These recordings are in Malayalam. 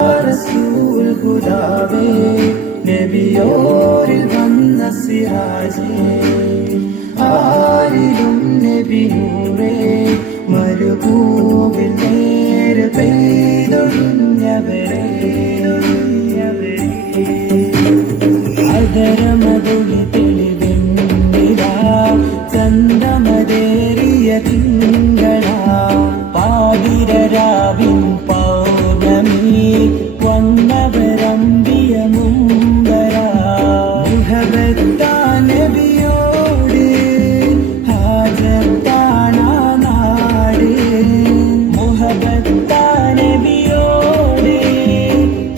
റസൂൽ ഹുദാവേ നബിയോരിൽ വന്ന സിറാജേ ആരിലും നബി നൂറേ മരുഭൂവിൽ നേരെ പെയ്തൊഴിഞ്ഞവരേ അതരമതൊളി തെളിവെണ്ണില ചന്തമതേറിയ തിങ്കള പാതിരരാവിൻ പൗർണമി വന്നവരമ്പിയ മുമ്പര മുഹബത്താ നബിയോട് ഹാജത്താണാ നാട് മുഹബത്താ നബിയോട്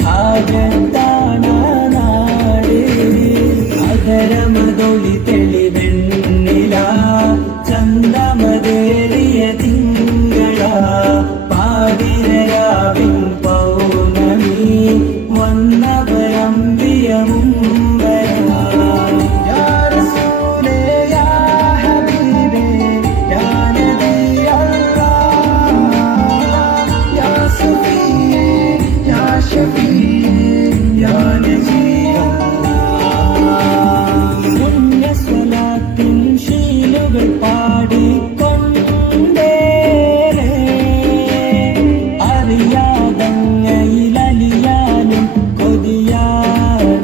ഹാജത്താണാ നാട് അതരമതൊളി തെളിവെണ്ണില ചന്തമതേറിയ തിങ്കള പാതിരരാവിൻ പൗർണമി വന്നവരമ്പിയ മുമ്പര യാ റസൂലേ യാ ഹബീബേ യാ നബി അല്ലാഹ് യാ സഫിയേ യാ ഷഫീയേ യാ നജീ അല്ലാഹ് പുണ്യ സ്വലാത്തിൻ ശീലുകൾ പാടിക്കൊണ്ടേരെ അറിയാതങ്ങയിലലിയാനും കൊതിയാനേരെ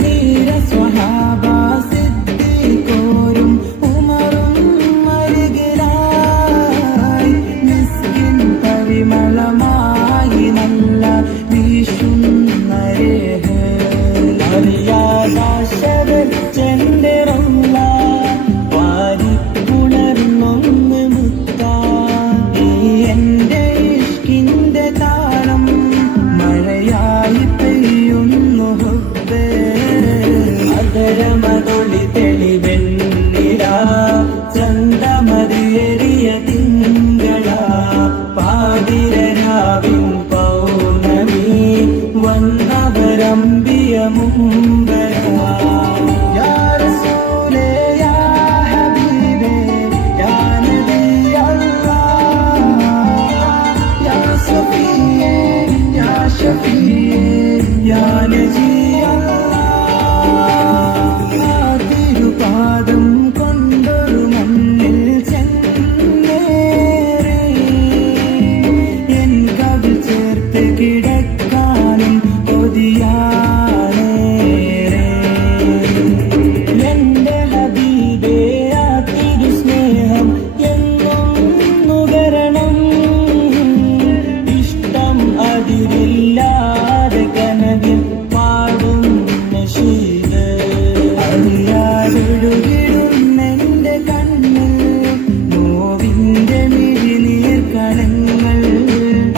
ധീര സ്വഹാബ സിദ്ദീഖോരും ഉമറും അരികിലായി മിസ്കിൻ പരിമളമായി നല്ല വീശുന്ന രേഖ അറിയാതാശവച്ചെന്റെ റൗള വാരിപ്പുണർന്നൊന്ന് മുത്താ നീ എന്റെ ഇഷ്കിന്റെ താളം മഴയായി പെയ്യുന്നു ഹുബ്ബേ അതരമതൊളി തെളിവെണ്ണില ചന്തമതേറിയ തിങ്കള പാതിരരാവിൻ പൗർണമി വന്നവരമ്പിയ മുമ്പര യാ റസൂലേ യാ ഹബീബേ യാ നബി അല്ലാഹ് യാ സഫിയേ യാ ഷഫീയേ യാ നജീ അല്ലാഹ് ആ തിരുപാദം കൊണ്ടൊരു മണ്ണിൽ ചെന്നേറെ എൻ കവിൾ ചേർത്ത് കിടക്കാനും കൊതിയാണേറെ എന്റെ ഹബീബേ ആ തിരുസ്നേഹം എന്നും നുകരണം ഇഷ്ടം അതിരില്ലാതെ കനവിൽ പാടും നശീദ് അറിയാതൊഴുകിടുന്നെന്റെ കണ്ണിൽ നോവിന്റെ മിഴിനീർ കണങ്ങൾ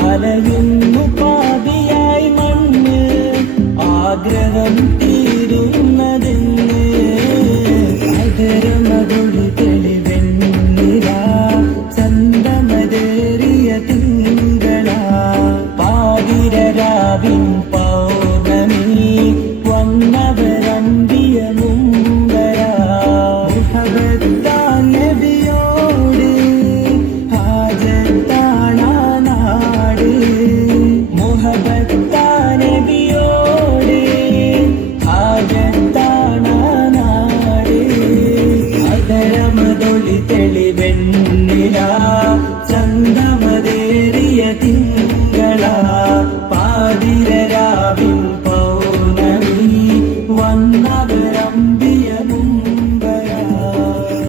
അലയുന്നു പാപിയായി മണ്ണ് ആഗ്രഹം തീരുന്നതെന്ന് അതരമതൊളി തെളിവെണ്ണില ചന്തമതേറിയ തിങ്കള പാതിരരാവിൻ